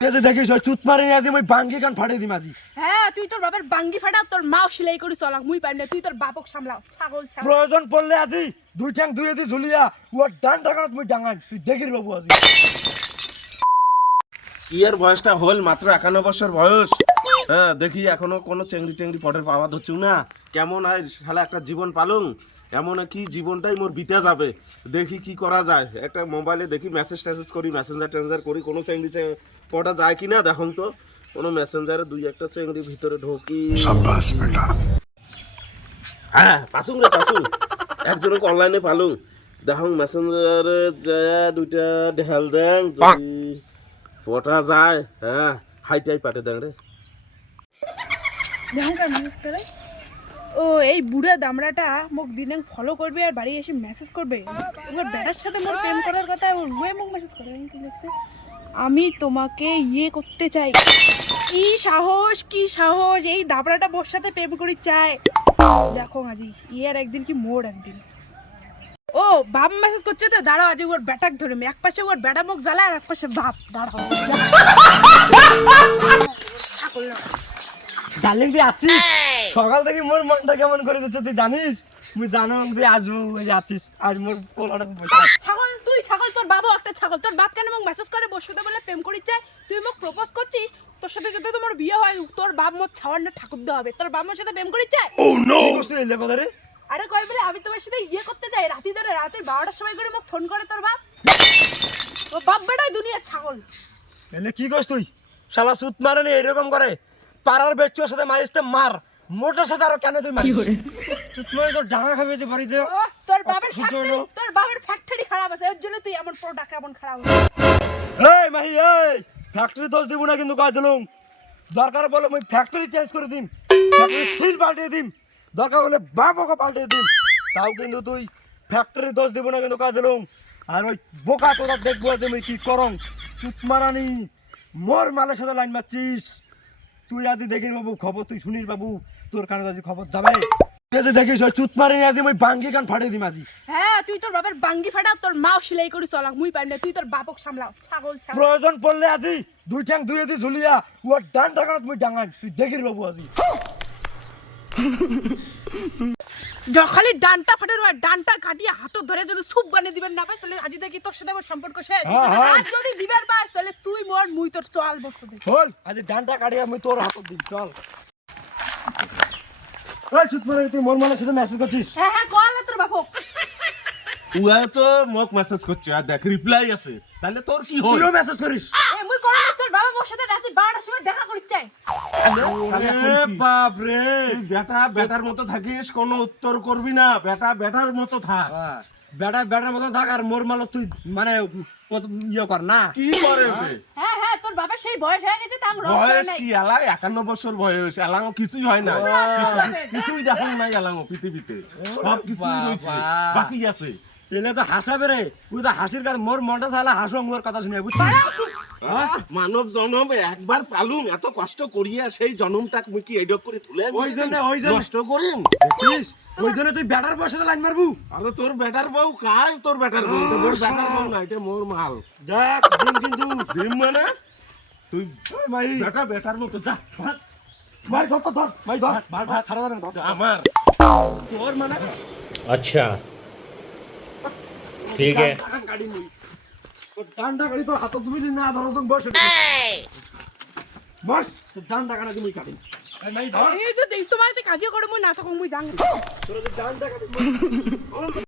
দেখিস ওই চুত মারি আজি মই বাঙ্গি কান ফাড়ে দিম আজি। হ্যাঁ তুই তোর বাবার বাঙ্গি ফাটা তোর মাও সেলাই করে চলাক মুই পারি না তুই তোর বাপক সামলাও ছাগল ছাগল প্রয়োজন পড়লে আজি দুই ঠ্যাং দুই দি ঝুলিয়া ওর ডান টাকাত মই ডাঙান তুই দেখির বাবু আজি। কি এর বয়সটা হল মাত্র 51 বছর বয়স। হ্যাঁ দেখি এখনো কোনো চেংড়ি টেংড়ি পটের পাওয়া ধরছু না। কেমন আর শালা একটা জীবন পালং এমন কি জীবনটাই মোর বিতে যাবে। দেখি কি করা যায়, একটা মোবাইলে দেখি মেসেজ টেসেজ করি, মেসেঞ্জার টেসেঞ্জার করি, কোনো চেংড়ি পটা যায় কি না দেখুন তো। কোনো মেসেঞ্জারে দুই একটা চেংড়ি ভিতরে ঢোকি। সাবাস বেটা। হ্যাঁ পাসুং রে পাসুং, একজনকে অনলাইনে পালুং দেখুন মেসেঞ্জারে যায় দুইটা ঢেল দেন যদি পটা যায়। হ্যাঁ হাইটাই পাঠে দেন রে। ও এই বুড়া দামড়াটা মোক দিনে ফলো করবে আর বাড়ি এসে মেসেজ করবে। ওর বেটার সাথে মোর প্রেম করার কথা ওর ওয়ে মোক মেসেজ করে কি লিখছে, আমি তোমাকে ইয়ে করতে চাই। কি সাহস এই দাবড়াটা বোর সাথে প্রেম করি চায়। দেখো আজি ইয়ার একদিন কি মোর একদিন। ও বাপ মেসেজ করছে তো দাঁড়াও আজি ওর বেটাক ধরে এক পাশে ওর বেটা মুখ জ্বালা আর এক পাশে বাপ দাঁড়াও। ছাগল না ডার্লিং তুই আছিস? সকাল থেকে মোর মনটা কেমন করে দিচ্ছে তুই জানিস? মুই জানো তুই আসবো ওই যে আছিস আজ মোর কোলাটা ছাগল তুই ছাগল তোর বাবা একটা ছাগল। তোর বাপ কেন মোক মেসেজ করে বসতে বলে প্রেম করি চাই, তুই মোক প্রপোজ করছিস। তোর সাথে যদি তোমার বিয়ে হয় তোর বাপ মোর ছাওয়ার না ঠাকুর দেওয়া হবে। তোর বাপ মোর সাথে প্রেম করি চাই। ও নো কি করছিস এলে কথা রে? আরে কই বলে আমি তোমার সাথে ইয়ে করতে চাই রাতে ধরে রাতে 12টার সময় করে মোক ফোন করে তোর বাপ। ও বাপ বেটাই দুনিয়ার ছাগল। এলে কি করছিস তুই? শালা সুত মারে নি এরকম করে পাড়ার বেচ্চুর সাথে মারিসতে মার, মোটার সাথে আরো কেন তুই মারি? চুত মারি তোর ডাঙা খাবে যে বাড়িতে। ও তোর বাবার ফ্যাক্টরি খারাপ আছে এর জন্য তুই এমন প্রোডাক্ট এমন খারাপ হলো। এই মাহি এই ফ্যাক্টরি দোষ দিব না কিন্তু কয় দিলুম। দরকার বলে মই ফ্যাক্টরি চেঞ্জ করে দিম, ফ্যাক্টরি সিল পাল্টে দিম, দরকার হলে বাপকে পাল্টে দিম, তাও কিন্তু তুই ফ্যাক্টরি দোষ দিব না কিন্তু কয় দিলুম। আর ওই বোকা তোরা দেখবো যে মই কি করং চুত মারানি মোর মালের সাথে লাইন মারছিস। তুই আজি দেখিস বাবু খবর, তুই শুনিস বাবু তোর কানে আজি খবর যাবে। তুই আজি দেখিস ওই চুত মারি আজি মই বাঙ্গি কান ফাড়ে দিম আজি। হ্যাঁ তুই তোর বাবার বাঙ্গি ফাটা তোর মাও সেলাই করে চলাক মুই পারি না তুই তোর বাপক সামলাও ছাগল ছাগল। প্রয়োজন পড়লে আজি দুই ঠ্যাং দুই দি ঝুলিয়া ওর ডান টাকাত মই ডাঙান তুই দেখির বাবু আজি। খালি ডানটা ফাটে না ডানটা কাটিয়ে হাতত ধরে যদি সুপ বানিয়ে দিবেন না পাস তাহলে আজি দেখি তোর সাথে আমার সম্পর্ক শেষ। আর যদি দিবার পাস তাহলে তুই মোর মুই তোর চল বসো দে। বল আজি ডানটা কাটিয়া মই তোর হাতত দিম চল। ওই চুত মারি তুই মোর মালের সাথে মেসেজ করছিস? হ্যাঁ হ্যাঁ কল তোর বাপক। উয়া তো মোক মেসেজ করছে আর দেখ রিপ্লাই আছে, তাহলে তোর কি হল? তুইও মেসেজ করিস? এ মুই করব না, তোর বাবা মোর সাথে রাতে 12টার সময় দেখা করি চাই। আরে বাপ রে, বেটা বেটার মতো থাকিস, কোনো উত্তর করবি না। বেটা বেটার মতো থাক। বেটা বেটার মতো থাক আর মোর মালত তুই মানে ইয়ে কর না। কি করে বে? হ্যাঁ হ্যাঁ তোর বাবা সেই বয়স হয়ে গেছে তাং রং করে বয়স নাই। কি এলা 51 বছর বয়স, এলাঙ্গো কিছুই হয় না। কিছুই দেখুন নাই এলাঙ্গো পৃথিবীতে, সব কিছুই রয়েছে বাকি আছে। এলে তো হাসাবে রে, তুই তো হাসির কারণ মোর মনটা চালা হাসং মোর কথা শুনে বুঝছিস? মানব জনম একবার পালুম, এত কষ্ট করিয়া সেই জনমটাক মুই কি এইডক করে তুলে ওই জন্য নষ্ট করিম। দেখিস ওই জন্য তুই বেটার বসে লাইন মারবু। আরে তোর বেটার বউ কাই? তোর বেটার বউ এটা মোর বেটার বউ না, এটা মোর মাল। দেখ দিন কিন্তু দিম মানে তুই ভাই বেটা বেটার মতো যা ভাই ধর তো ধর ভাই ধর ভাই ভাই খারাপ না ধর আমার তোর মানে अच्छा ठीक है। গাড়ি মুই তোর ডান্ডা গাড়ি তোর হাত তুমি না ধরো তো বস বস তোর ডান্ডা গাড়ি তুমি কাটি ভাই ধর এই যে তোমার কাজে করে মুই না তখন মুই জানি তোর ডান্ডা গাড়ি